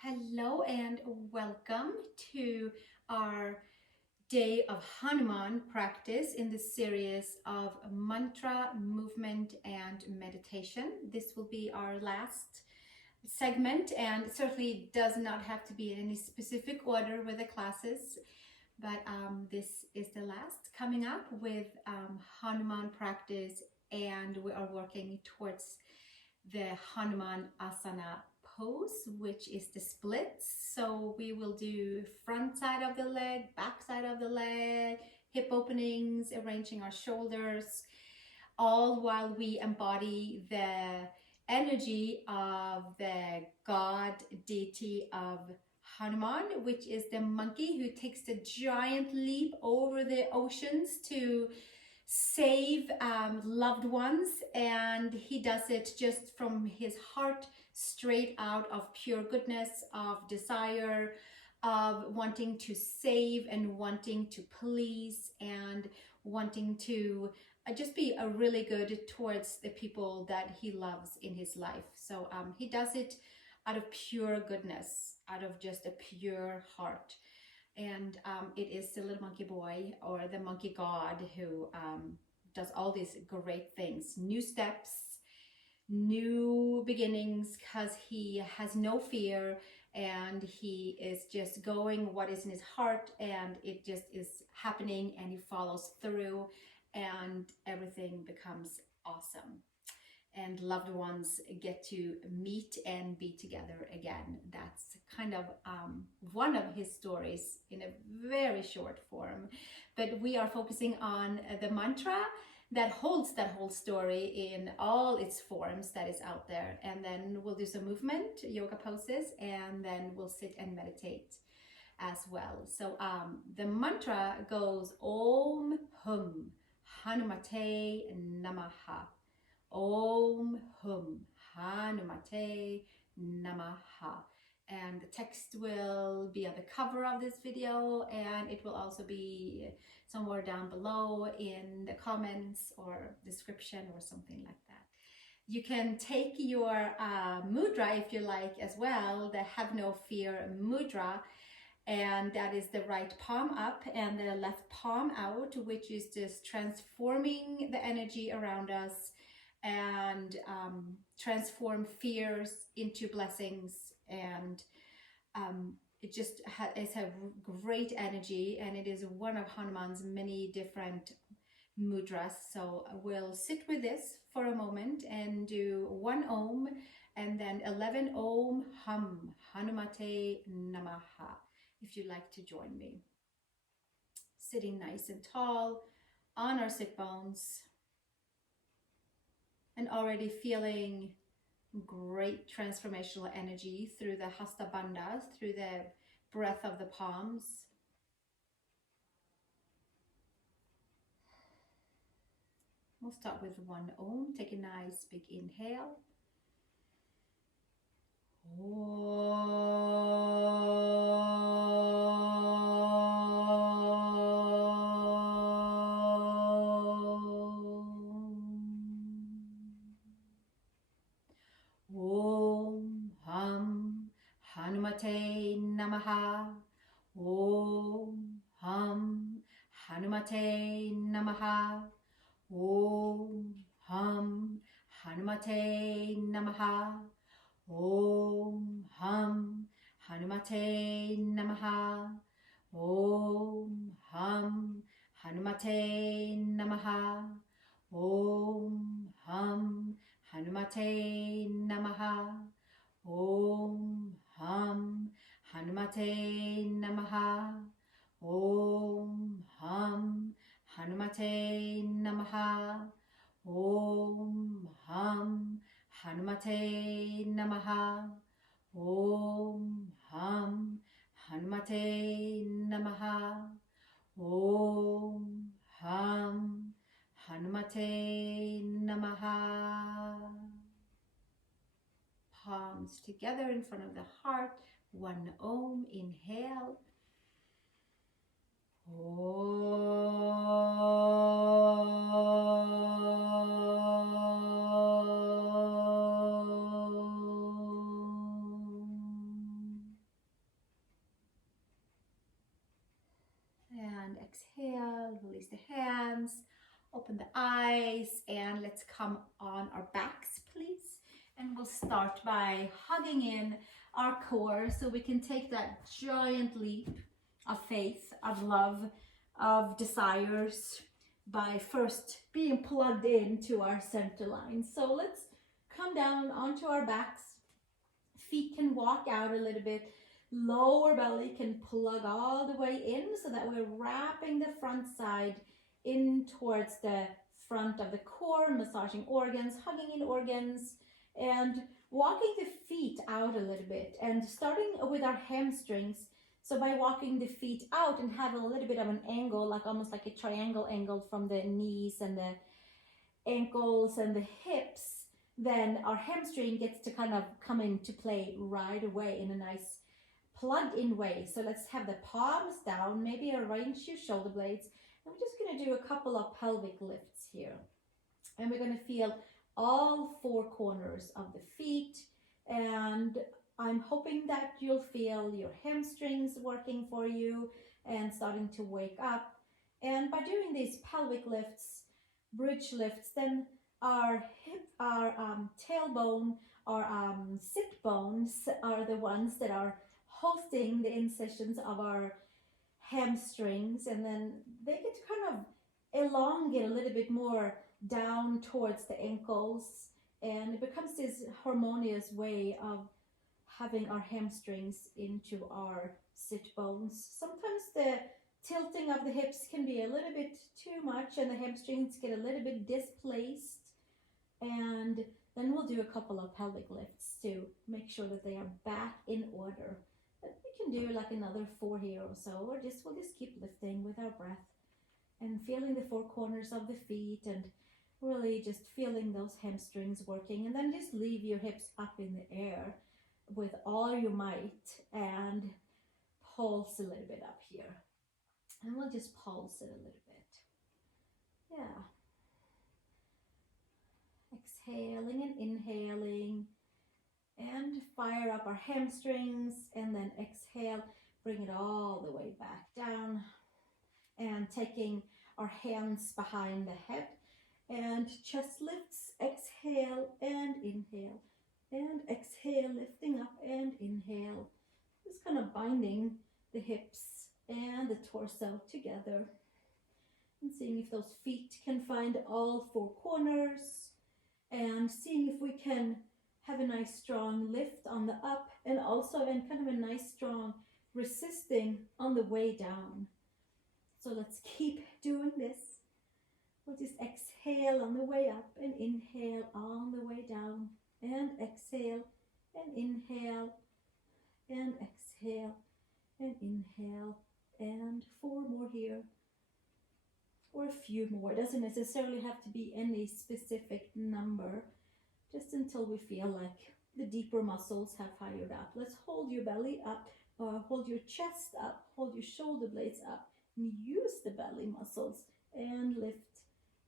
Hello and welcome to our day of Hanuman practice in the series of mantra, movement, and meditation. This will be our last segment and it certainly does not have to be in any specific order with the classes, but this is the last coming up with Hanuman practice, and we are working towards the Hanuman Asana pose, which is the splits. So we will do front side of the leg, back side of the leg, hip openings, arranging our shoulders, all while we embody the energy of the god deity of Hanuman, which is the monkey who takes the giant leap over the oceans to save loved ones, and he does it just from his heart, straight out of pure goodness, of desire, of wanting to save and wanting to please and wanting to just be a really good towards the people that he loves in his life. So he does it out of pure goodness, out of just a pure heart. And it is the little monkey boy or the monkey god who does all these great things, new steps, new beginnings, because he has no fear and he is just going what is in his heart, and it just is happening, and he follows through and everything becomes awesome. And loved ones get to meet and be together again. That's kind of one of his stories in a very short form. But we are focusing on the mantra that holds that whole story in all its forms that is out there. And then we'll do some movement, yoga poses, and then we'll sit and meditate as well. So the mantra goes Om Hum Hanumate Namaha. Om Hum Hanumate Namaha. And the text will be on the cover of this video, and it will also be somewhere down below in the comments or description or something like that. You can take your mudra if you like as well, the Have No Fear mudra, and that is the right palm up and the left palm out, which is just transforming the energy around us and transform fears into blessings. And it just it's a great energy, and it is one of Hanuman's many different mudras. So we'll sit with this for a moment and do 1 Om and then 11 Om Hum Hanumate Namaha, if you'd like to join me. Sitting nice and tall on our sit bones, and already feeling great transformational energy through the Hasta Bandhas, through the breath of the palms. We'll start with 1 Om. Take a nice big inhale. Om Hum Hanumate Namaha. Om Hum Hanumate Namaha. Om Hum Hanumate Namaha. Om Hum Hanumate Namaha. Om Hum Hanumate Namaha. Om Hum Hanumate Namaha. Om Hum Hanumate Namaha. Om Hum Hanumate Namaha. Om Hum Hanumate Namaha. Om Hum Hanumate Namaha. Om Hum Hanumate Namaha. Palms together in front of the heart. 1 Om. Inhale. open the eyes, and let's come on our backs, please. And we'll start by hugging in our core so we can take that giant leap of faith, of love, of desires by first being plugged into our center line. So let's come down onto our backs. Feet can walk out a little bit. Lower belly can plug all the way in so that we're wrapping the front side in towards the front of the core, massaging organs, hugging in organs, and walking the feet out a little bit, and starting with our hamstrings. So by walking the feet out and having a little bit of an angle, like almost like a triangle angle from the knees and the ankles and the hips, then our hamstring gets to kind of come into play right away in a nice plugged in way. So let's have the palms down, maybe arrange your shoulder blades. And we're just going to do a couple of pelvic lifts here. And we're going to feel all four corners of the feet. And I'm hoping that you'll feel your hamstrings working for you and starting to wake up. And by doing these pelvic lifts, bridge lifts, then our hip, our tailbone, our sit bones are the ones that are hosting the incisions of our hamstrings, and then they get to kind of elongate a little bit more down towards the ankles, and it becomes this harmonious way of having our hamstrings into our sit bones. Sometimes the tilting of the hips can be a little bit too much and the hamstrings get a little bit displaced, and then we'll do a couple of pelvic lifts to make sure that they are back in order. But we can do like another 4 here or so, or we'll just keep lifting with our breath and feeling the four corners of the feet and really just feeling those hamstrings working. And then just leave your hips up in the air with all your might and pulse a little bit up here. And we'll just pulse it a little bit. Yeah. Exhaling and inhaling. And fire up our hamstrings, and then exhale, bring it all the way back down, and taking our hands behind the head, and chest lifts, exhale and inhale, and exhale, lifting up and inhale, just kind of binding the hips and the torso together, and seeing if those feet can find all four corners, and seeing if we can have a nice strong lift on the up, and also in kind of a nice strong resisting on the way down. So let's keep doing this. We'll just exhale on the way up and inhale on the way down, and exhale and inhale and exhale and inhale, and 4 more here, or a few more. It doesn't necessarily have to be any specific number, just until we feel like the deeper muscles have fired up. Let's hold your belly up, hold your chest up, hold your shoulder blades up, and use the belly muscles, and lift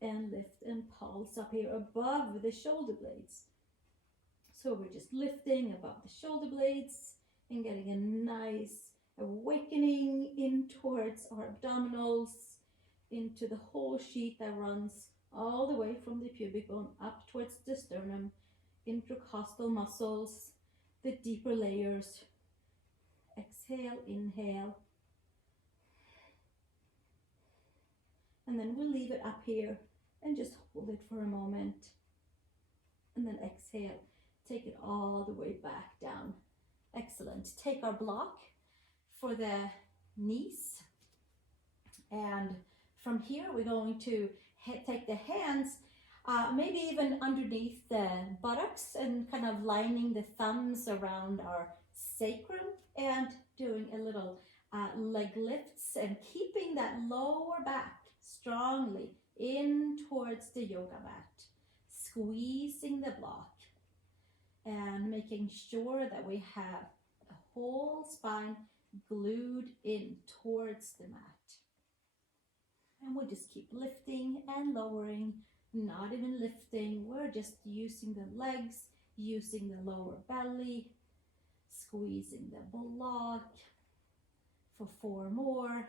and pulse up here above the shoulder blades. So we're just lifting above the shoulder blades and getting a nice awakening in towards our abdominals, into the whole sheet that runs all the way from the pubic bone up towards the sternum, intercostal muscles, the deeper layers. Exhale, inhale. And then we'll leave it up here and just hold it for a moment. And then exhale, take it all the way back down. Excellent. Take our block for the knees. And from here, we're going to take the hands, maybe even underneath the buttocks, and kind of lining the thumbs around our sacrum, and doing a little leg lifts, and keeping that lower back strongly in towards the yoga mat, squeezing the block and making sure that we have the whole spine glued in towards the mat. And we'll just keep lifting and lowering, not even lifting. We're just using the legs, using the lower belly, squeezing the block for 4 more,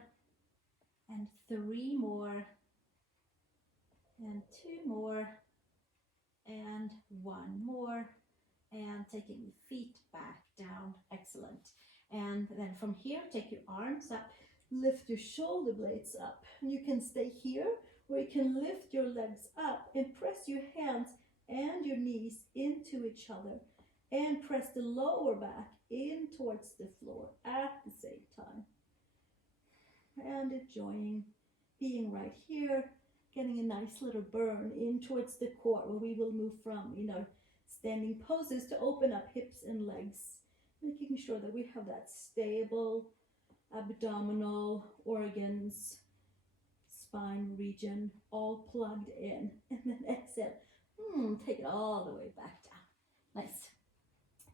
and 3 more, And 2 more, and 1 more, and taking the feet back down. Excellent. And then from here, take your arms up, lift your shoulder blades up. You can stay here, or you can lift your legs up and press your hands and your knees into each other, and press the lower back in towards the floor at the same time. And enjoying being right here, getting a nice little burn in towards the core, where we will move from, standing poses to open up hips and legs, making sure that we have that stable abdominal organs, spine region all plugged in. And then exhale, take it all the way back down. Nice.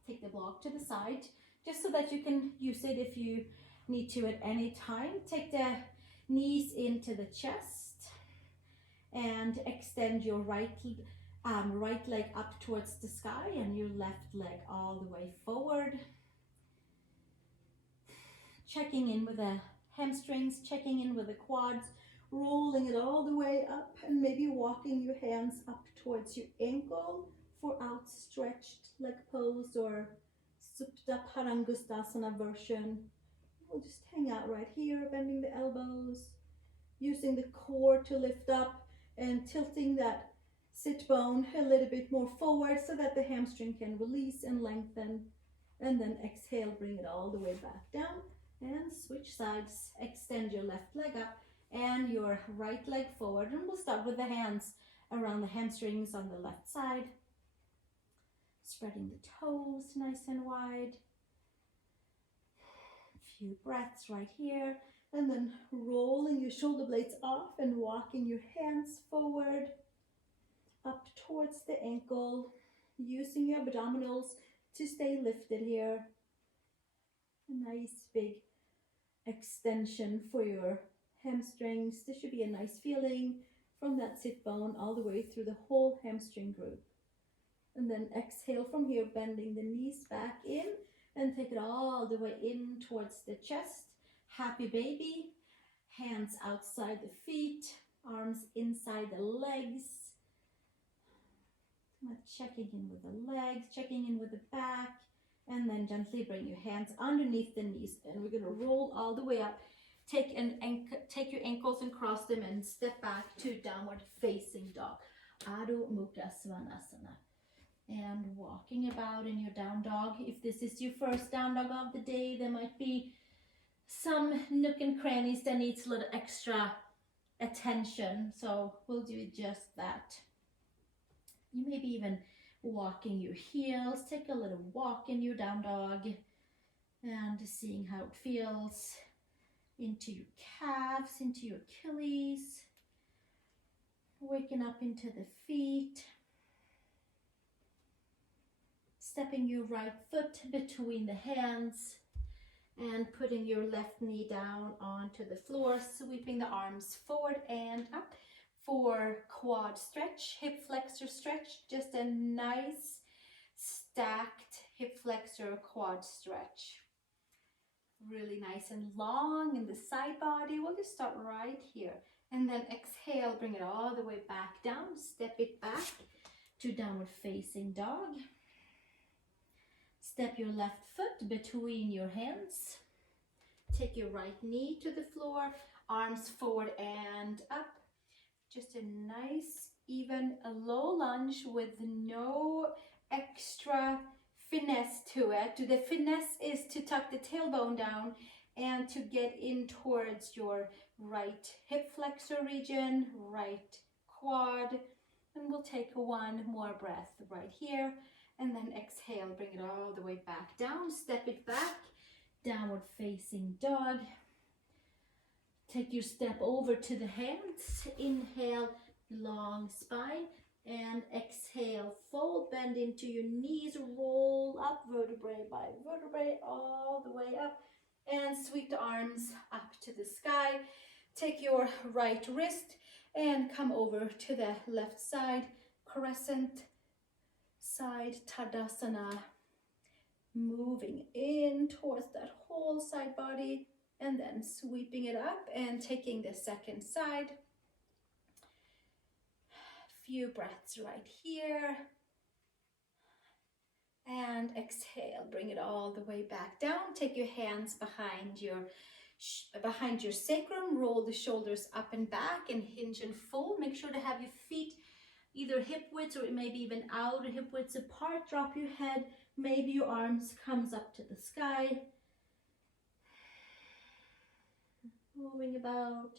Take the block to the side, just so that you can use it if you need to at any time. Take the knees into the chest and extend your right leg up towards the sky and your left leg all the way forward. Checking in with the hamstrings, checking in with the quads, rolling it all the way up, and maybe walking your hands up towards your ankle for outstretched leg pose or Supta Parangustasana version. We'll just hang out right here, bending the elbows, using the core to lift up and tilting that sit bone a little bit more forward so that the hamstring can release and lengthen. And then exhale, bring it all the way back down and switch sides. Extend your left leg up and your right leg forward. And we'll start with the hands around the hamstrings on the left side. Spreading the toes nice and wide. A few breaths right here. And then rolling your shoulder blades off and walking your hands forward up towards the ankle, using your abdominals to stay lifted here. A nice big extension for your hamstrings. This should be a nice feeling from that sit bone all the way through the whole hamstring group. And then exhale from here, bending the knees back in and take it all the way in towards the chest. Happy baby. Hands outside the feet, arms inside the legs. Checking in with the legs, checking in with the back, and then gently bring your hands underneath the knees. And we're going to roll all the way up. Take your ankles and cross them and step back to downward facing dog. Abaya Mudra. And walking about in your down dog. If this is your first down dog of the day, there might be some nook and crannies that needs a little extra attention. So we'll do just that. You may be even walking your heels. Take a little walk in your down dog and seeing how it feels into your calves, into your Achilles. Waking up into the feet. Stepping your right foot between the hands and putting your left knee down onto the floor, sweeping the arms forward and up for quad stretch, hip flexor stretch, just a nice stacked hip flexor quad stretch. Really nice and long in the side body. We'll just start right here and then exhale, bring it all the way back down, step it back to downward facing dog. Step your left foot between your hands. Take your right knee to the floor, arms forward and up. Just a nice, even a low lunge with no extra finesse to it. The finesse is to tuck the tailbone down and to get in towards your right hip flexor region, right quad. And we'll take one more breath right here. And then exhale, bring it all the way back down, step it back, downward facing dog. Take your step over to the hands, inhale, long spine, and exhale, fold, bend into your knees, roll up vertebrae by vertebrae, all the way up, and sweep the arms up to the sky. Take your right wrist and come over to the left side, crescent side Tadasana, moving in towards that whole side body and then sweeping it up and taking the second side. few breaths right here. And exhale, bring it all the way back down. Take your hands behind your sacrum. Roll the shoulders up and back and hinge and fold. Make sure to have your feet either hip width or maybe even outer hip widths apart. Drop your head. Maybe your arms comes up to the sky. Moving about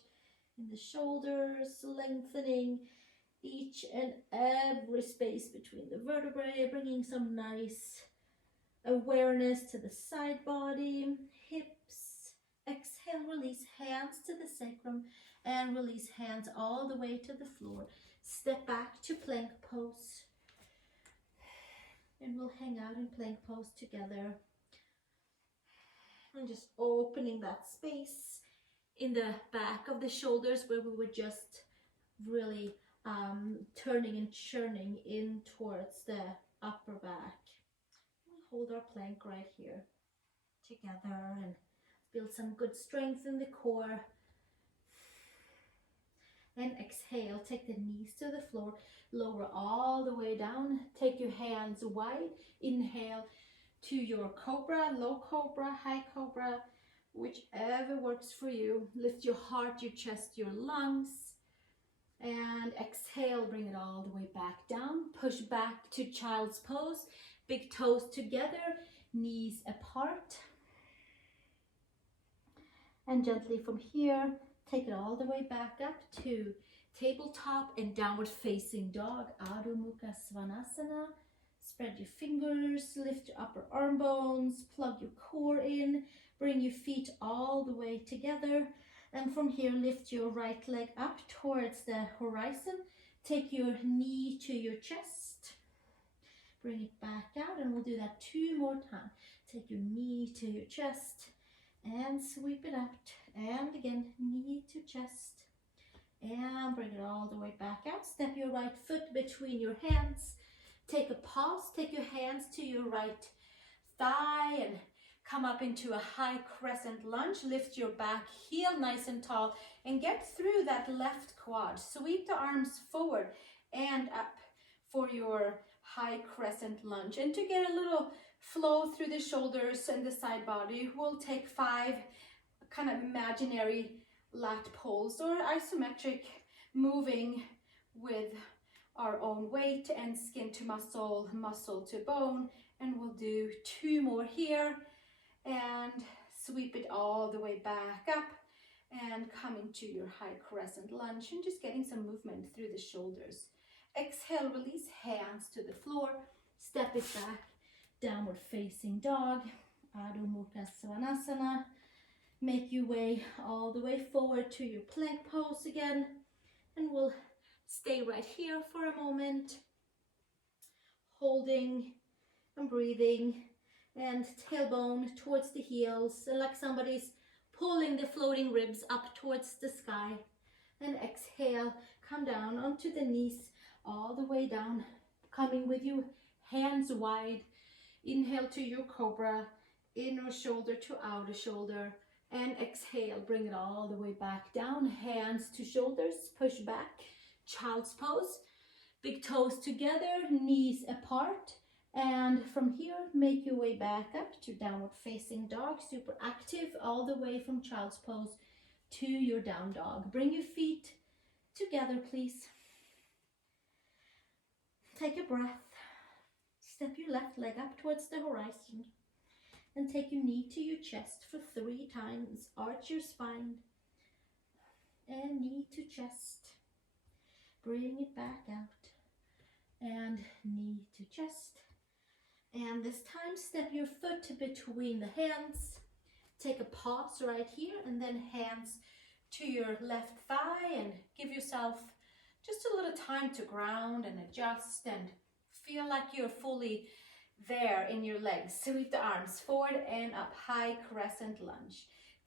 in the shoulders, lengthening each and every space between the vertebrae, bringing some nice awareness to the side body, hips. Exhale, release hands to the sacrum and release hands all the way to the floor. Step back to plank pose. And we'll hang out in plank pose together. And just opening that space in the back of the shoulders where we were just really turning and churning in towards the upper back. We'll hold our plank right here together and build some good strength in the core. And exhale, take the knees to the floor, lower all the way down. Take your hands wide. Inhale to your cobra, low cobra, high cobra, whichever works for you. Lift your heart, your chest, your lungs. And exhale, bring it all the way back down. Push back to child's pose. Big toes together, knees apart. And gently from here, take it all the way back up to tabletop and downward facing dog, Adho Mukha Svanasana. Spread your fingers, lift your upper arm bones, plug your core in, bring your feet all the way together. And from here, lift your right leg up towards the horizon. Take your knee to your chest. Bring it back out, and we'll do that 2 more times. Take your knee to your chest and sweep it up. And again, knee to chest. And bring it all the way back out. Step your right foot between your hands. Take a pause. Take your hands to your right thigh and come up into a high crescent lunge. Lift your back heel nice and tall and get through that left quad. Sweep the arms forward and up for your high crescent lunge. And to get a little flow through the shoulders and the side body, we'll take 5 kind of imaginary lat pulls or isometric, moving with our own weight and skin to muscle, muscle to bone. And we'll do 2 more here. And sweep it all the way back up and come into your high crescent lunge and just getting some movement through the shoulders. Exhale, release hands to the floor, step it back, downward facing dog, Adho Mukha Svanasana. Make your way all the way forward to your plank pose again, and we'll stay right here for a moment, holding and breathing. And tailbone towards the heels, like somebody's pulling the floating ribs up towards the sky. And exhale, come down onto the knees, all the way down, coming with you, hands wide. Inhale to your cobra, inner shoulder to outer shoulder. And exhale, bring it all the way back down, hands to shoulders, push back, child's pose. Big toes together, knees apart. And from here, make your way back up to downward facing dog, super active, all the way from child's pose to your down dog. Bring your feet together, please. Take a breath. Step your left leg up towards the horizon. And take your knee to your chest for 3 times. Arch your spine. And knee to chest. Bring it back out. And knee to chest. And this time, step your foot between the hands. Take a pause right here, and then hands to your left thigh, and give yourself just a little time to ground and adjust and feel like you're fully there in your legs. Sweep the arms forward and up, high crescent lunge.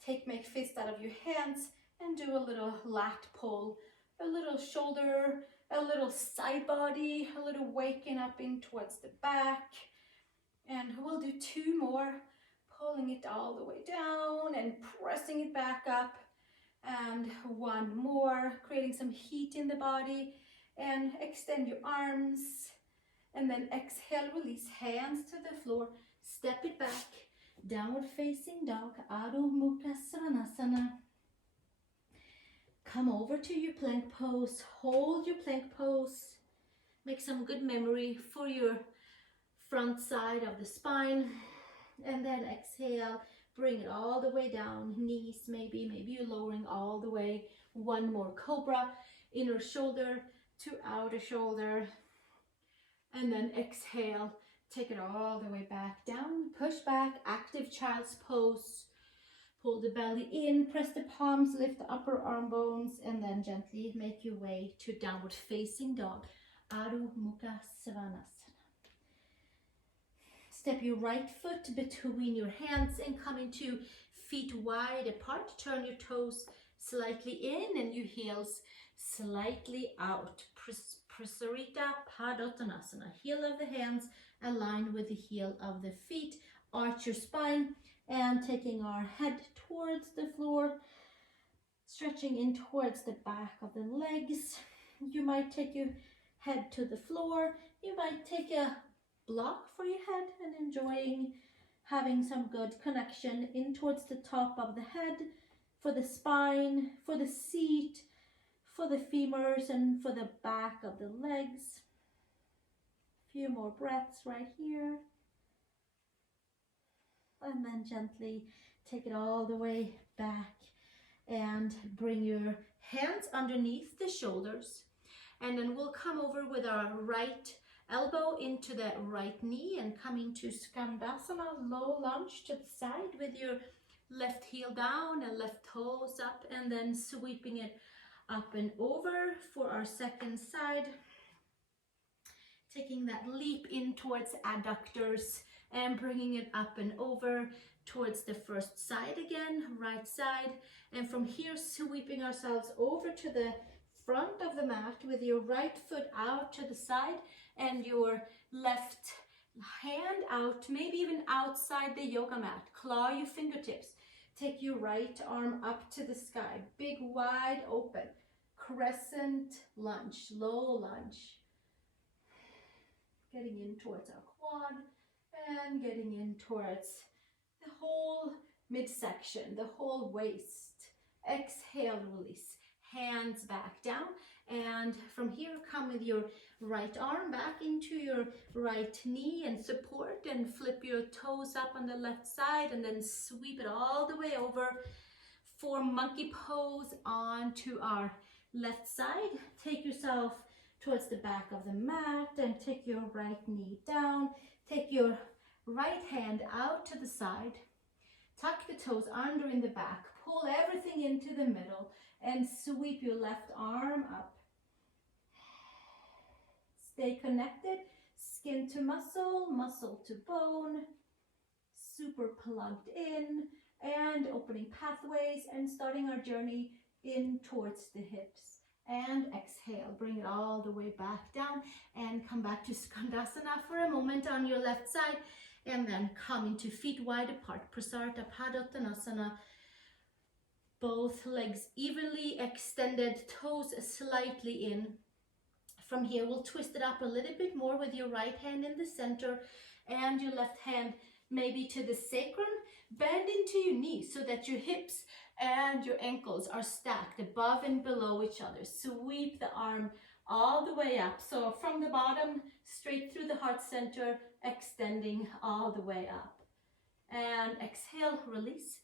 Make fist out of your hands and do a little lat pull, a little shoulder, a little side body, a little waking up in towards the back. And we'll do 2 more, pulling it all the way down and pressing it back up. And 1 more, creating some heat in the body. and extend your arms. And then exhale, release hands to the floor. Step it back. Downward facing dog, Adho Mukha Svanasana. Come over to your plank pose. Hold your plank pose. Make some good memory for your front side of the spine. And then exhale, bring it all the way down. Knees, maybe you're lowering all the way. One more Cobra, inner shoulder to outer shoulder. And then exhale, take it all the way back down. Push back, active child's pose. Pull the belly in, press the palms, lift the upper arm bones, and then gently make your way to downward facing dog, Adho Mukha Svanasana. Step your right foot between your hands and come into feet wide apart. Turn your toes slightly in and your heels slightly out. Prasarita Padottanasana. Heel of the hands aligned with the heel of the feet. Arch your spine and taking our head towards the floor, stretching in towards the back of the legs. You might take your head to the floor. You might take a block for your head and enjoying having some good connection in towards the top of the head, for the spine, for the seat, for the femurs, and for the back of the legs. A few more breaths right here. And then gently take it all the way back and bring your hands underneath the shoulders. And then we'll come over with our right elbow into the right knee and come into Skandasana, low lunge to the side with your left heel down and left toes up, and then sweeping it up and over for our second side. Taking that leap in towards adductors and bringing it up and over towards the first side again, right side. And from here, sweeping ourselves over to the front of the mat with your right foot out to the side and your left hand out, maybe even outside the yoga mat. Claw your fingertips. Take your right arm up to the sky, big, wide open. Crescent lunge, low lunge. Getting in towards our quad and getting in towards the whole midsection, the whole waist. Exhale, release. Hands back down, and from here come with your right arm back into your right knee and support, and flip your toes up on the left side and then sweep it all the way over for monkey pose onto our left side. Take yourself towards the back of the mat and take your right knee down. Take your right hand out to the side. Tuck the toes under in the back. Pull everything into the middle and sweep your left arm up. Stay connected, skin to muscle, muscle to bone, super plugged in, and opening pathways and starting our journey in towards the hips. And exhale, bring it all the way back down and come back to Skandasana for a moment on your left side, and then come into feet wide apart, Prasarita Padottanasana. Both legs evenly extended, toes slightly in. From here, we'll twist it up a little bit more with your right hand in the center and your left hand maybe to the sacrum. Bend into your knees so that your hips and your ankles are stacked above and below each other. Sweep the arm all the way up. So from the bottom, straight through the heart center, extending all the way up. And exhale, release.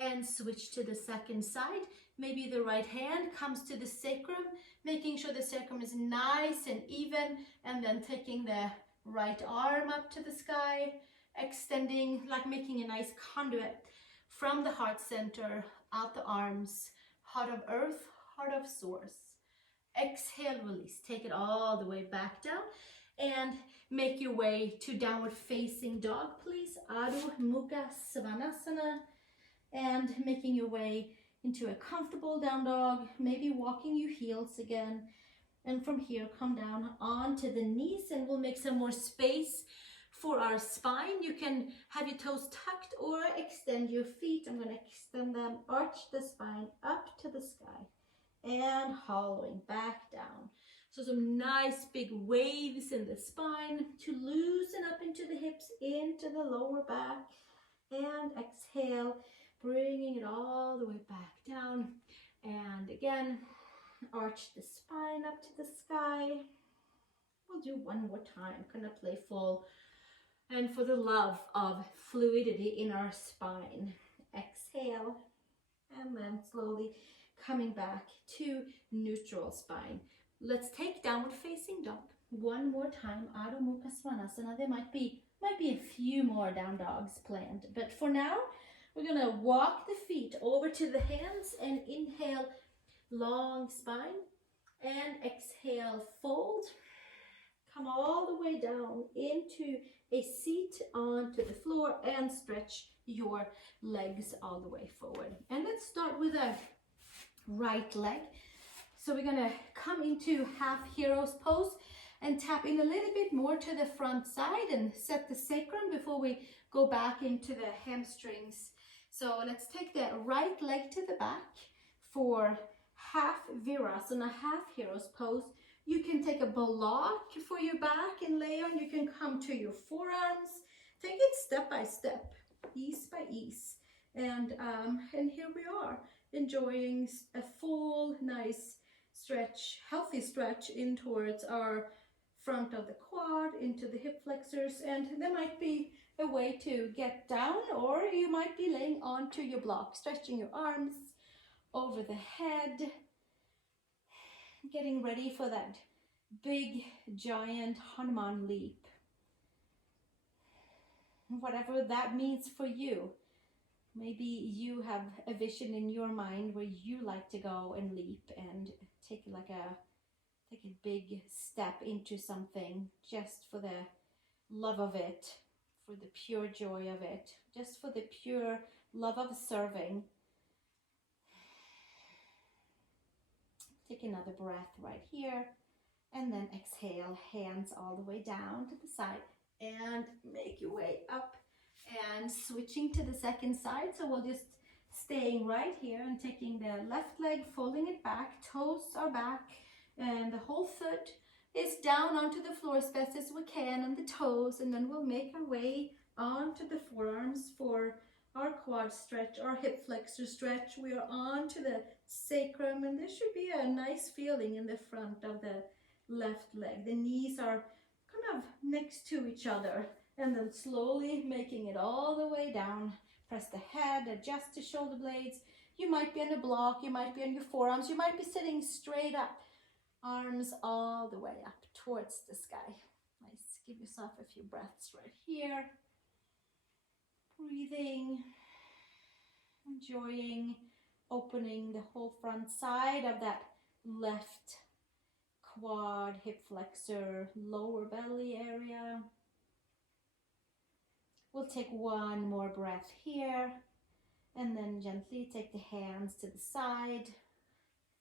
And switch to the second side. Maybe the right hand comes to the sacrum, making sure the sacrum is nice and even, and then taking the right arm up to the sky, extending, like making a nice conduit from the heart center, out the arms, heart of earth, heart of source. Exhale, release. Take it all the way back down and make your way to downward facing dog, please. Adho Mukha Svanasana. And making your way into a comfortable down dog, maybe walking your heels again. And from here, come down onto the knees, and we'll make some more space for our spine. You can have your toes tucked or extend your feet. I'm going to extend them, arch the spine up to the sky, and hollowing back down. So some nice big waves in the spine to loosen up into the hips, into the lower back. And exhale, bringing it all the way back down. And again, arch the spine up to the sky. We'll do one more time, kind of playful. And for the love of fluidity in our spine, exhale. And then slowly coming back to neutral spine. Let's take downward facing dog. One more time, Adho Mukha Svanasana. There might be a few more down dogs planned, but for now, we're gonna walk the feet over to the hands and inhale, long spine, and exhale, fold. Come all the way down into a seat onto the floor and stretch your legs all the way forward. And let's start with a right leg. So we're gonna come into half hero's pose and tapping a little bit more to the front side and set the sacrum before we go back into the hamstrings. So let's take the right leg to the back for half virasana, half hero's pose. You can take a block for your back and lay on. You can come to your forearms. Take it step by step, ease by ease. And here we are, enjoying a full, nice stretch, healthy stretch in towards our front of the quad, into the hip flexors. And there might be a way to get down, or you might be laying onto your block, stretching your arms over the head, getting ready for that big, giant Hanuman leap. Whatever that means for you. Maybe you have a vision in your mind where you like to go and leap and take a big step into something just for the love of it, for the pure joy of it, just for the pure love of serving. Take another breath right here, and then exhale, hands all the way down to the side, and make your way up and switching to the second side. So we'll just staying right here and taking the left leg, folding it back, toes are back, and the whole foot is down onto the floor as best as we can, and the toes, and then we'll make our way onto the forearms for our quad stretch, our hip flexor stretch. We are onto the sacrum, and there should be a nice feeling in the front of the left leg. The knees are kind of next to each other, and then slowly making it all the way down. Press the head, adjust the shoulder blades. You might be on a block, you might be on your forearms, you might be sitting straight up. Arms all the way up towards the sky. Nice. Give yourself a few breaths right here. Breathing, enjoying, opening the whole front side of that left quad, hip flexor, lower belly area. We'll take one more breath here, and then gently take the hands to the side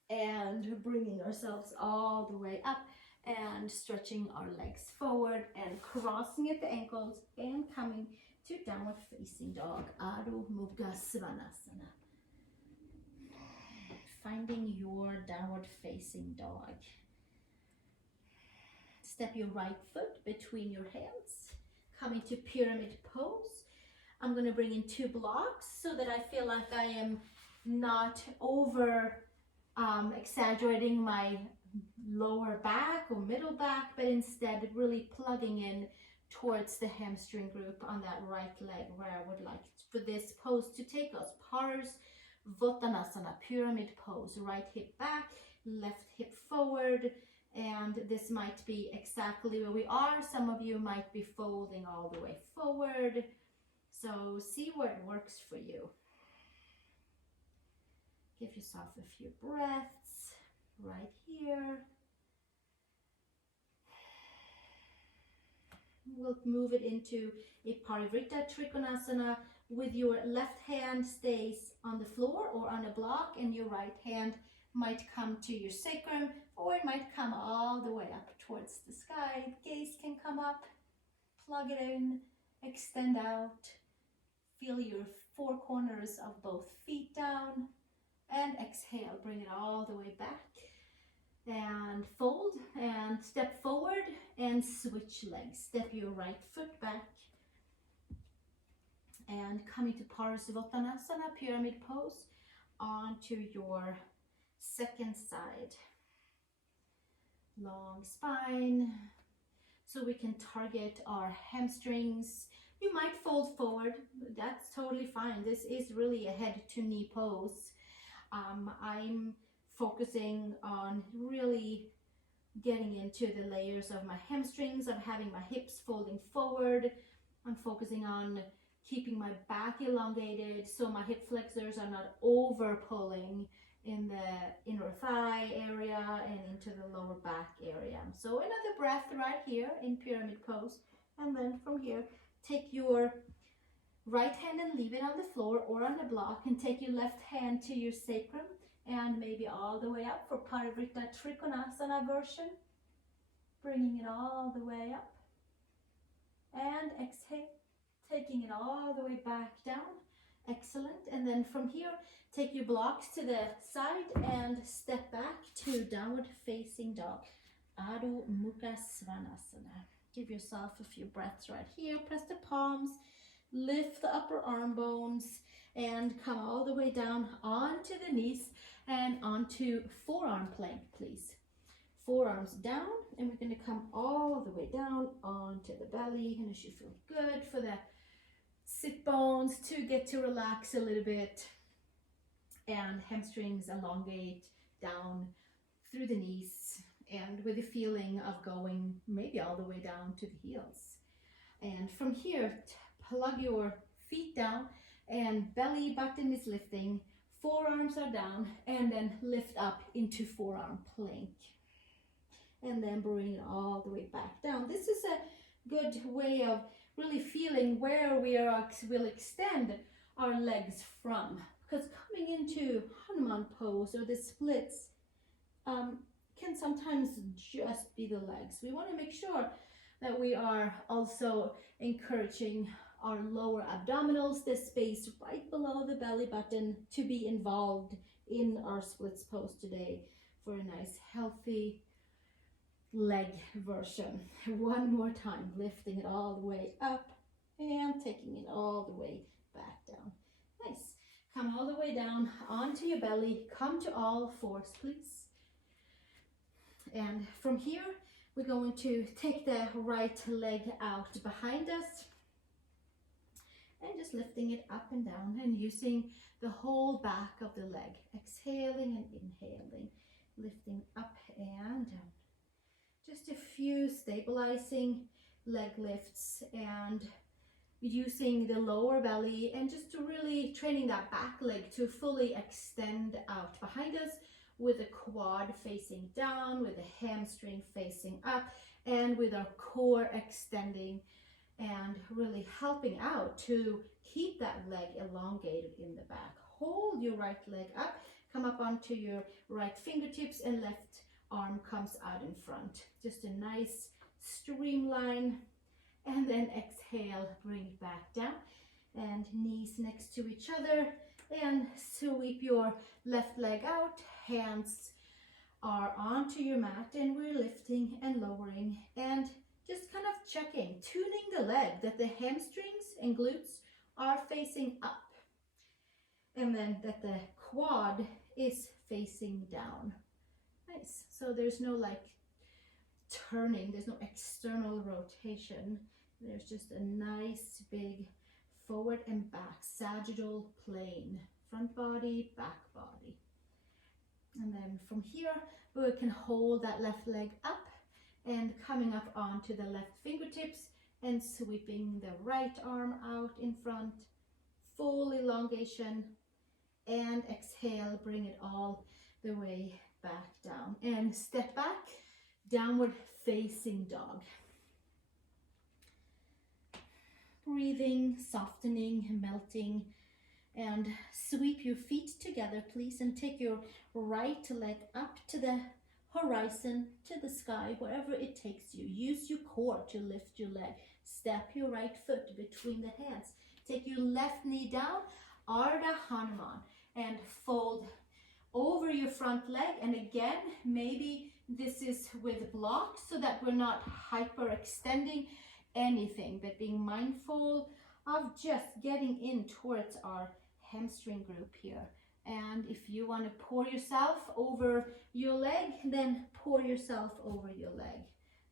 and bringing ourselves all the way up and stretching our legs forward and crossing at the ankles and coming to downward facing dog, Adho Mukha Svanasana. Finding your downward facing dog. Step your right foot between your hands, coming to pyramid pose. I'm going to bring in 2 blocks so that I feel like I am not over exaggerating my lower back or middle back, but instead really plugging in towards the hamstring group on that right leg, where I would like for this pose to take us. Pars Vottanasana, pyramid pose. Right hip back, left hip forward, and this might be exactly where we are. Some of you might be folding all the way forward, so see where it works for you. Give yourself a few breaths right here. We'll move it into a Parivrtta Trikonasana with your left hand stays on the floor or on a block, and your right hand might come to your sacrum, or it might come all the way up towards the sky. Gaze can come up, plug it in, extend out. Feel your 4 corners of both feet down. And exhale, bring it all the way back. And fold and step forward and switch legs. Step your right foot back and coming to Parsvottanasana, pyramid pose, onto your second side. Long spine, so we can target our hamstrings. You might fold forward, that's totally fine. This is really a head to knee pose. I'm focusing on really getting into the layers of my hamstrings, of having my hips folding forward. I'm focusing on keeping my back elongated so my hip flexors are not over pulling in the inner thigh area and into the lower back area. So another breath right here in pyramid pose, and then from here take your right hand and leave it on the floor or on the block, and take your left hand to your sacrum and maybe all the way up for Parivrtta Trikonasana version, bringing it all the way up, and exhale, taking it all the way back down. Excellent. And then from here, take your blocks to the side and step back to downward facing dog, Adho Mukha Svanasana. Give yourself a few breaths right here. Press the palms, lift the upper arm bones, and come all the way down onto the knees and onto forearm plank, please. Forearms down, and we're going to come all the way down onto the belly. And it should feel good for the sit bones to get to relax a little bit, and hamstrings elongate down through the knees, and with the feeling of going maybe all the way down to the heels. And from here, plug your feet down and belly button is lifting, forearms are down, and then lift up into forearm plank. And then bring it all the way back down. This is a good way of really feeling where we will extend our legs from. Because coming into Hanuman pose or the splits can sometimes just be the legs. We want to make sure that we are also encouraging our lower abdominals, the space right below the belly button, to be involved in our splits pose today for a nice healthy leg version. One more time, lifting it all the way up and taking it all the way back down. Nice. Come all the way down onto your belly. Come to all fours, please. And from here, we're going to take the right leg out behind us and just lifting it up and down and using the whole back of the leg. Exhaling and inhaling, lifting up and down. Just a few stabilizing leg lifts and using the lower belly, and just to really training that back leg to fully extend out behind us, with the quad facing down, with the hamstring facing up, and with our core extending and really helping out to keep that leg elongated in the back. Hold your right leg up, come up onto your right fingertips, and left arm comes out in front. Just a nice streamline, and then exhale, bring it back down, and knees next to each other, and sweep your left leg out. Hands are onto your mat, and we're lifting and lowering, and just kind of checking, tuning the leg that the hamstrings and glutes are facing up, and then that the quad is facing down. Nice. So there's no like turning, there's no external rotation. There's just a nice big forward and back sagittal plane, front body, back body. And then from here, we can hold that left leg up and coming up onto the left fingertips and sweeping the right arm out in front, full elongation, and exhale, bring it all the way back down and step back, downward facing dog. Breathing, softening, melting, and sweep your feet together, please, and take your right leg up to the horizon, to the sky, wherever it takes you. Use your core to lift your leg. Step your right foot between the hands. Take your left knee down, Ardha Hanuman, and fold over your front leg. And again, maybe this is with blocks so that we're not hyperextending anything, but being mindful of just getting in towards our hamstring group here. And if you want to pour yourself over your leg, then pour yourself over your leg.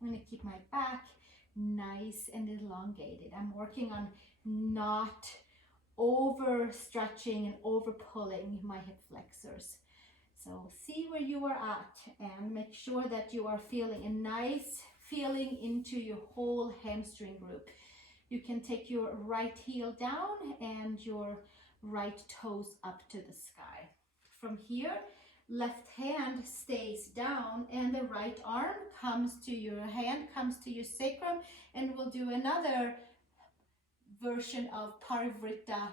I'm going to keep my back nice and elongated. I'm working on not over stretching and over pulling my hip flexors. So see where you are at and make sure that you are feeling a nice feeling into your whole hamstring group. You can take your right heel down and your right toes up to the sky. From here, left hand stays down and the right arm comes to your hand, comes to your sacrum, and we'll do another version of Parivrtta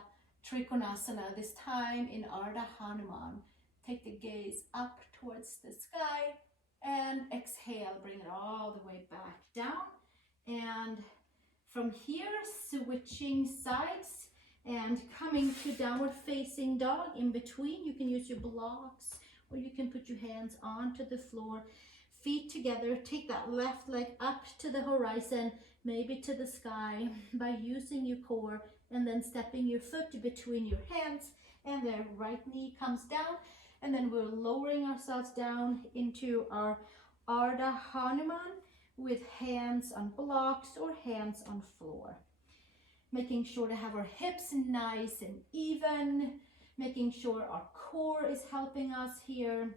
Trikonasana, this time in Ardha Hanuman. Take the gaze up towards the sky and exhale, bring it all the way back down. And from here, switching sides and coming to downward facing dog. In between, you can use your blocks or you can put your hands onto the floor, feet together. Take that left leg up to the horizon, maybe to the sky, by using your core and then stepping your foot between your hands, and the right knee comes down, and then we're lowering ourselves down into our Ardha Hanuman with hands on blocks or hands on floor. Making sure to have our hips nice and even, making sure our core is helping us here.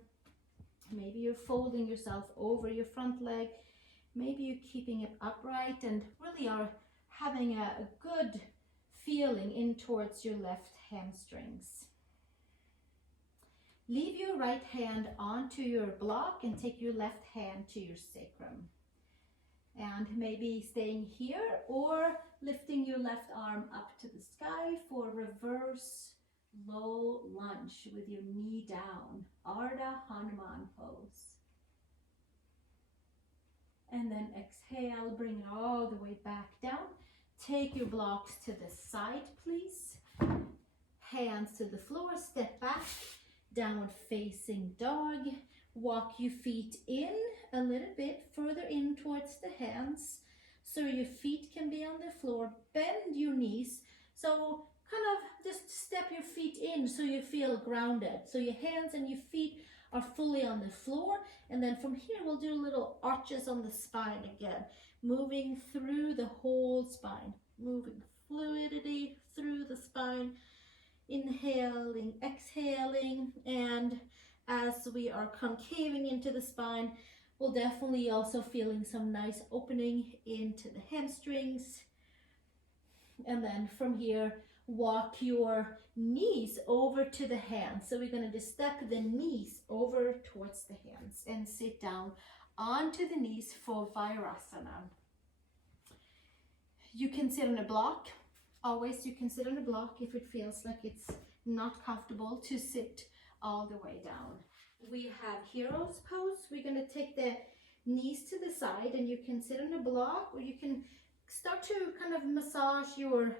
Maybe you're folding yourself over your front leg. Maybe you're keeping it upright and really are having a good feeling in towards your left hamstrings. Leave your right hand onto your block and take your left hand to your sacrum. And maybe staying here or lifting your left arm up to the sky for reverse low lunge with your knee down, Ardha Hanuman pose. And then exhale, bring it all the way back down. Take your blocks to the side, please. Hands to the floor, step back, downward facing dog. Walk your feet in a little bit further in towards the hands so your feet can be on the floor. Bend your knees. So kind of just step your feet in so you feel grounded. So your hands and your feet are fully on the floor. And then from here, we'll do little arches on the spine again, moving through the whole spine, moving fluidity through the spine, inhaling, exhaling, and as we are concaving into the spine, we'll definitely also feeling some nice opening into the hamstrings. And then from here, walk your knees over to the hands. So we're going to just step the knees over towards the hands and sit down onto the knees for Virasana. You can sit on a block. Always you can sit on a block if it feels like it's not comfortable to sit all the way down. We have hero's pose. We're going to take the knees to the side and you can sit on a block, or you can start to kind of massage your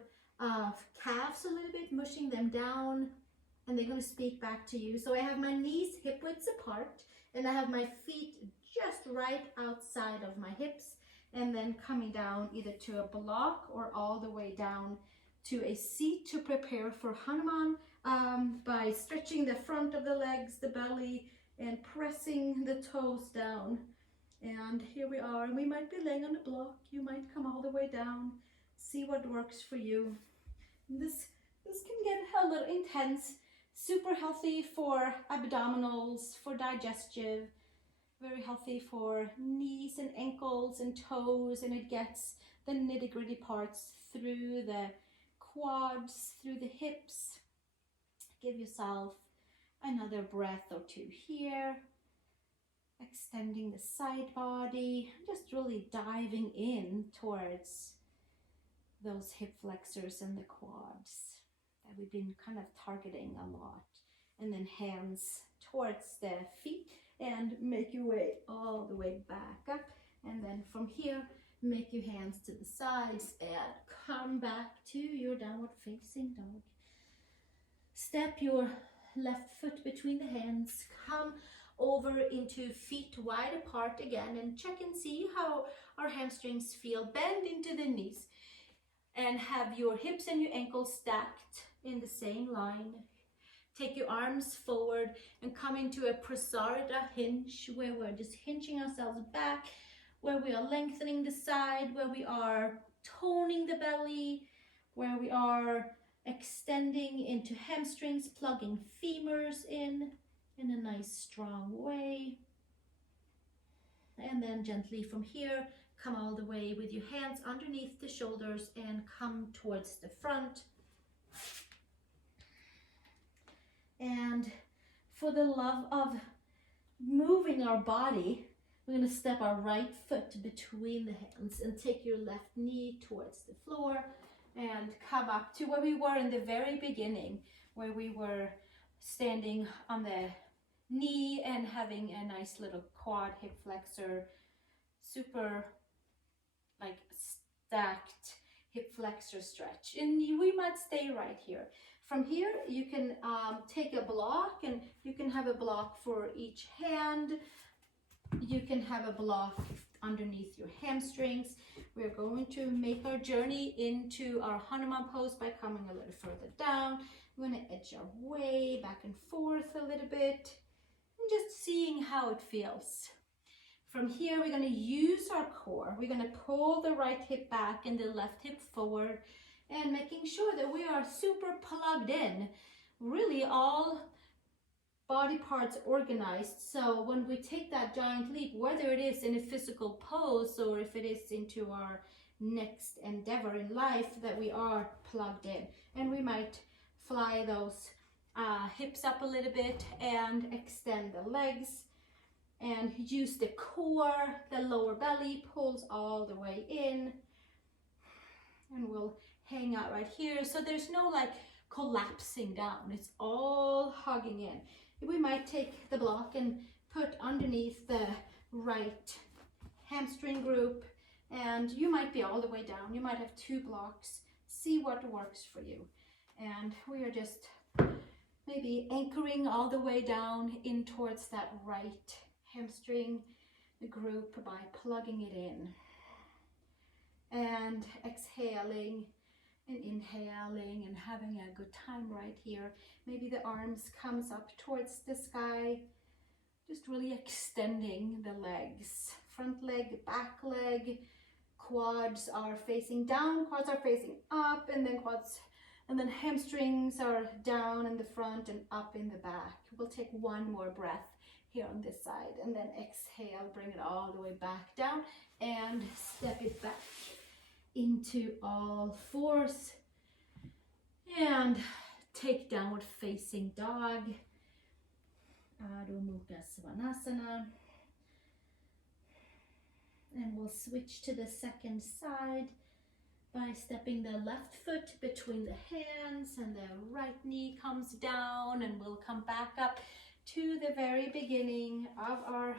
calves a little bit, mushing them down, and they're going to speak back to you. So I have my knees hip widths apart and I have my feet just right outside of my hips, and then coming down either to a block or all the way down to a seat to prepare for Hanuman by stretching the front of the legs, the belly, and pressing the toes down. And here we are. We might be laying on a block. You might come all the way down. See what works for you. This can get a little intense. Super healthy for abdominals, for digestive. Very healthy for knees and ankles and toes, and it gets the nitty-gritty parts through the quads, through the hips. Give yourself another breath or two here. Extending the side body, just really diving in towards those hip flexors and the quads that we've been kind of targeting a lot. And then hands towards the feet and make your way all the way back up. And then from here, make your hands to the sides and come back to your downward facing dog. Step your left foot between the hands. Come over into feet wide apart again and check and see how our hamstrings feel. Bend into the knees and have your hips and your ankles stacked in the same line. Take your arms forward and come into a prasarita hinge, where we're just hinging ourselves back, where we are lengthening the side, where we are toning the belly, where we are extending into hamstrings, plugging femurs in a nice strong way. And then gently from here, come all the way with your hands underneath the shoulders and come towards the front. And for the love of moving our body, we're going to step our right foot between the hands and take your left knee towards the floor and come up to where we were in the very beginning, where we were standing on the knee and having a nice little quad hip flexor, super like stacked hip flexor stretch. And we might stay right here. From here, you can take a block, and you can have a block for each hand. You can have a block underneath your hamstrings. We're going to make our journey into our Hanuman pose by coming a little further down. We're going to edge our way back and forth a little bit and just seeing how it feels. From here, we're going to use our core. We're going to pull the right hip back and the left hip forward, and making sure that we are super plugged in, really all body parts organized. So when we take that giant leap, whether it is in a physical pose or if it is into our next endeavor in life, that we are plugged in. And we might fly those hips up a little bit and extend the legs and use the core. The lower belly pulls all the way in, and we'll hang out right here. So there's no like collapsing down. It's all hugging in. We might take the block and put underneath the right hamstring group, and you might be all the way down. You might have two blocks. See what works for you. And we are just maybe anchoring all the way down in towards that right hamstring group by plugging it in. And exhaling and inhaling and having a good time right here. Maybe the arms comes up towards the sky, just really extending the legs. Front leg, back leg, quads are facing down, quads are facing up, and then hamstrings are down in the front and up in the back. We'll take one more breath here on this side, and then exhale, bring it all the way back down and step it back into all fours and take downward facing dog, Adho Mukha Svanasana. And we'll switch to the second side by stepping the left foot between the hands, and the right knee comes down, and we'll come back up to the very beginning of our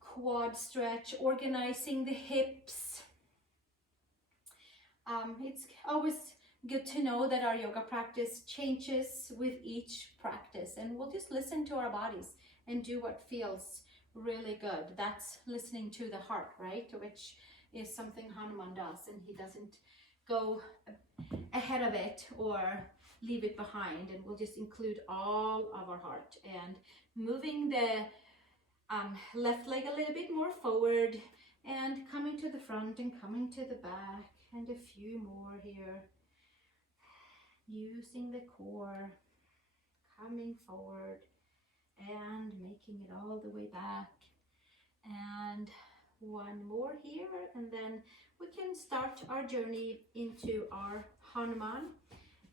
quad stretch, organizing the hips. It's always good to know that our yoga practice changes with each practice, and we'll just listen to our bodies and do what feels really good. That's listening to the heart, right? Which is something Hanuman does, and he doesn't go ahead of it or leave it behind, and we'll just include all of our heart. And moving the left leg a little bit more forward and coming to the front and coming to the back, and a few more here. Using the core, coming forward and making it all the way back. And one more here, and then we can start our journey into our Hanuman,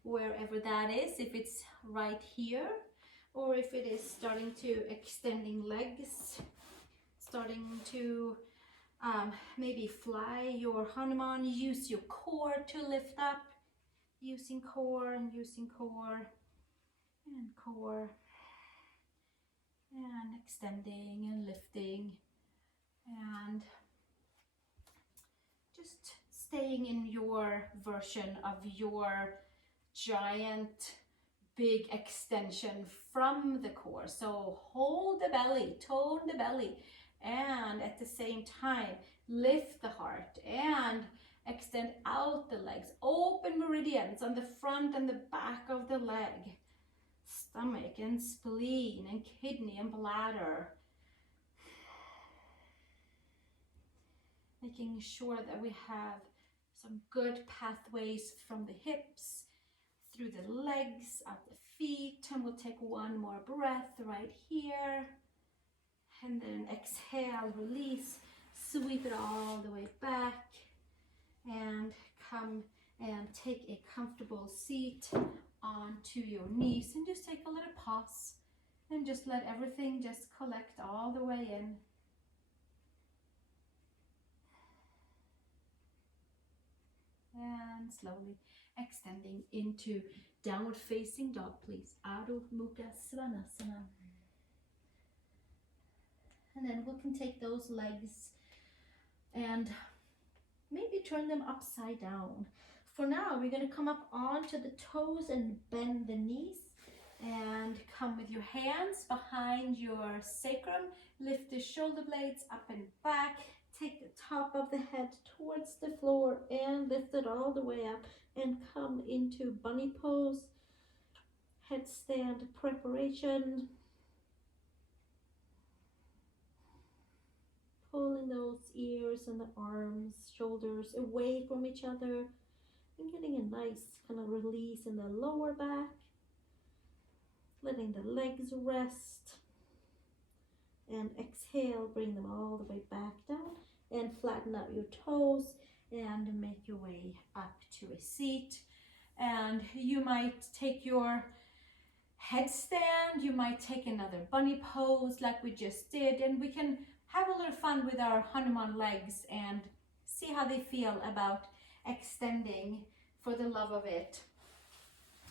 wherever that is, if it's right here, or if it is starting to extending legs, starting to maybe fly your Hanuman. Use your core to lift up, using core and using core and core, and extending and lifting, and just staying in your version of your giant big extension from the core. So hold the belly, tone the belly, and at the same time, lift the heart and extend out the legs. Open meridians on the front and the back of the leg. Stomach and spleen and kidney and bladder. Making sure that we have some good pathways from the hips, through the legs, up the feet, and we'll take one more breath right here. And then exhale, release, sweep it all the way back, and come and take a comfortable seat onto your knees, and just take a little pause, and just let everything just collect all the way in. And slowly extending into downward facing dog, please. Adho Mukha Svanasana. And then we can take those legs and maybe turn them upside down. For now, we're going to come up onto the toes and bend the knees. And come with your hands behind your sacrum. Lift the shoulder blades up and back. Take the top of the head towards the floor and lift it all the way up and come into bunny pose, headstand preparation. Pulling those ears and the arms, shoulders away from each other and getting a nice kind of release in the lower back. Letting the legs rest. And exhale, bring them all the way back down and flatten out your toes and make your way up to a seat. And you might take your headstand, you might take another bunny pose like we just did, and we can have a little fun with our Hanuman legs and see how they feel about extending for the love of it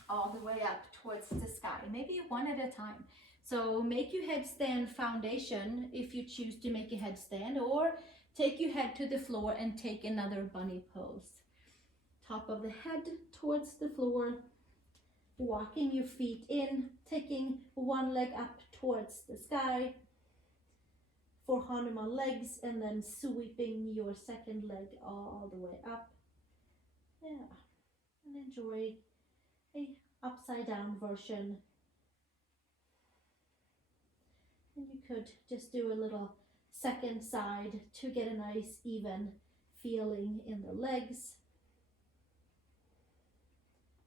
all the way up towards the sky, maybe one at a time. So make your headstand foundation if you choose to make a headstand, or take your head to the floor and take another bunny pose. Top of the head towards the floor, walking your feet in, taking one leg up towards the sky for Hanuman legs, and then sweeping your second leg all the way up. Yeah, and enjoy a upside down version. And you could just do a little second side to get a nice even feeling in the legs.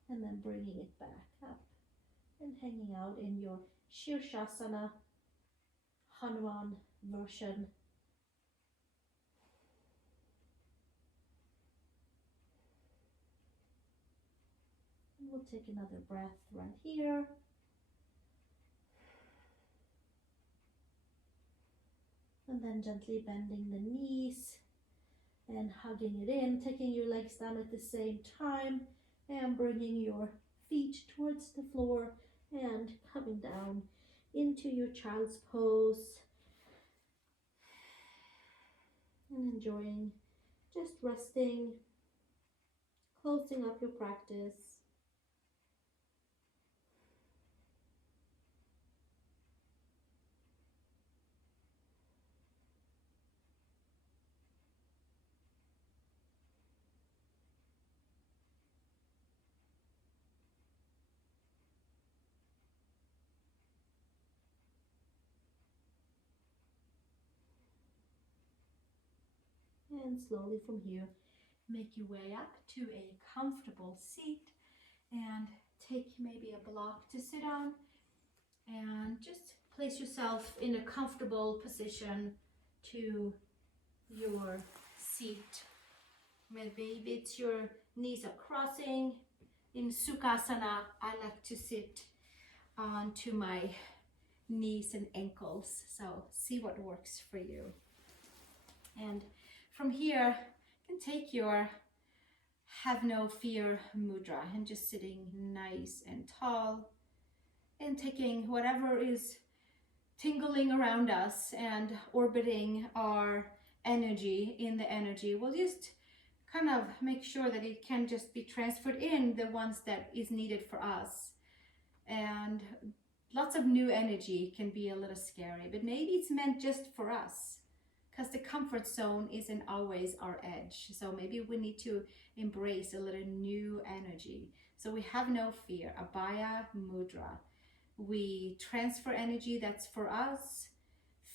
And then bringing it back up and hanging out in your Sukhasana Hanuman version. And we'll take another breath right here. And then gently bending the knees and hugging it in, taking your legs down at the same time and bringing your feet towards the floor and coming down into your child's pose and enjoying just resting, closing up your practice. And slowly from here, make your way up to a comfortable seat and take maybe a block to sit on and just place yourself in a comfortable position to your seat. Maybe it's your knees are crossing. In Sukhasana, I like to sit onto my knees and ankles. So see what works for you. And from here, you can take your have no fear mudra and just sitting nice and tall and taking whatever is tingling around us and orbiting our energy in the energy. We'll just kind of make sure that it can just be transferred in the ones that is needed for us. and lots of new energy can be a little scary, but maybe it's meant just for us, because the comfort zone isn't always our edge. So maybe we need to embrace a little new energy. So we have no fear. Abaya Mudra. We transfer energy that's for us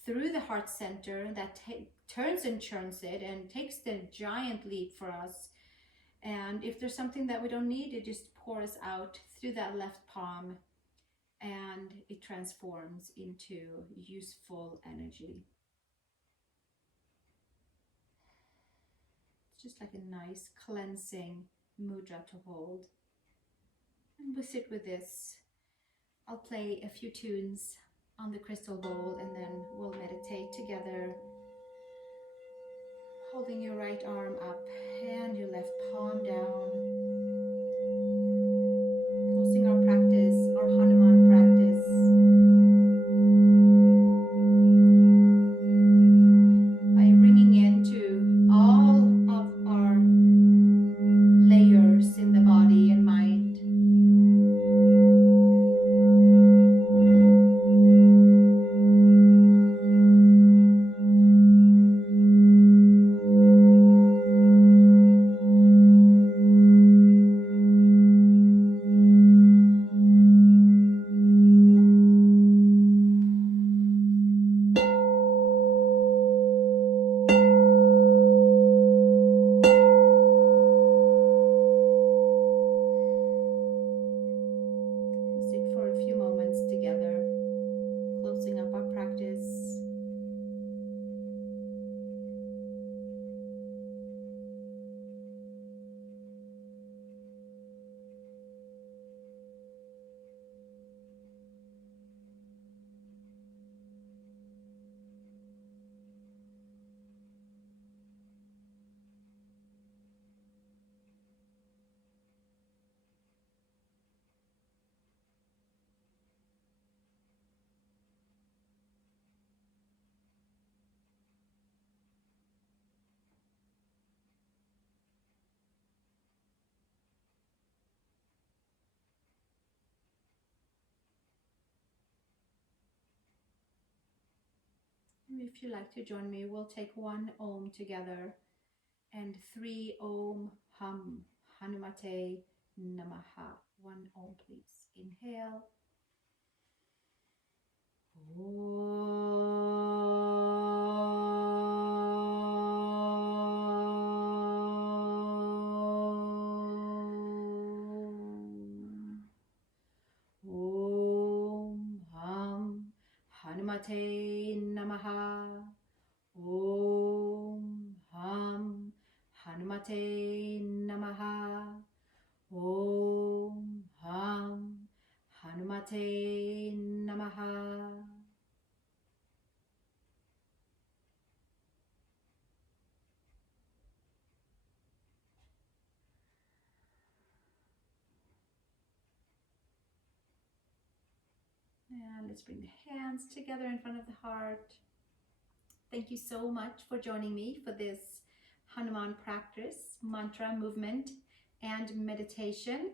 through the heart center that turns and churns it and takes the giant leap for us. And if there's something that we don't need, it just pours out through that left palm and it transforms into useful energy. It's just like a nice cleansing mudra to hold. And we sit with this. I'll play a few tunes on the crystal bowl and then we'll meditate together, holding your right arm up and your left palm down. Closing our practice, our Hanuman practice. By bringing into all of our layers in the body and mind. If you like to join me, we'll take 1 Om together and 3 Om Hum Hanumate Namaha. 1 Om, please. Inhale. Om Hum Hanumate Namaha. Om Hum Hanumate Namaha. Om Hum Hanumate Namaha. And let's bring the hands together in front of the heart. Thank you so much for joining me for this Hanuman practice, mantra, movement, and meditation.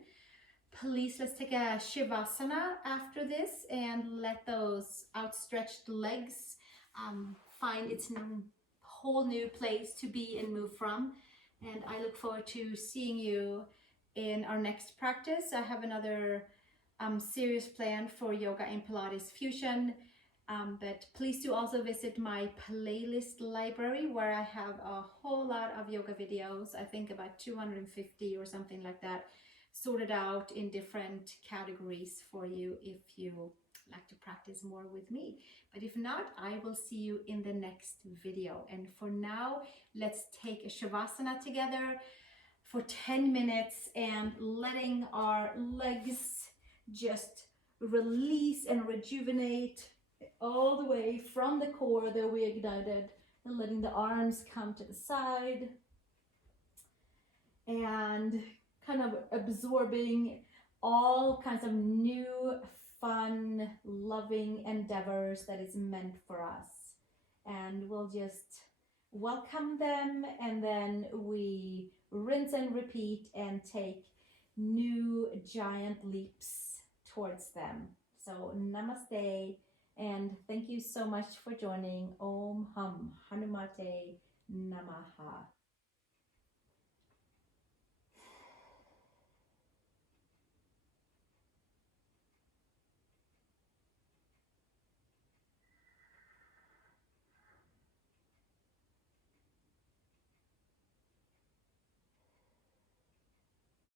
Please, let's take a Shavasana after this and let those outstretched legs find its whole new place to be and move from. And I look forward to seeing you in our next practice. I have another series planned for yoga and Pilates fusion. But please do also visit my playlist library where I have a whole lot of yoga videos, I think about 250 or something like that, sorted out in different categories for you if you like to practice more with me. But if not, I will see you in the next video. And for now, let's take a Shavasana together for 10 minutes and letting our legs just release and rejuvenate all the way from the core that we ignited, and letting the arms come to the side and kind of absorbing all kinds of new, fun, loving endeavors that is meant for us. And we'll just welcome them, and then we rinse and repeat and take new giant leaps towards them. So namaste, and thank you so much for joining. Om Hum Hanumate Namaha.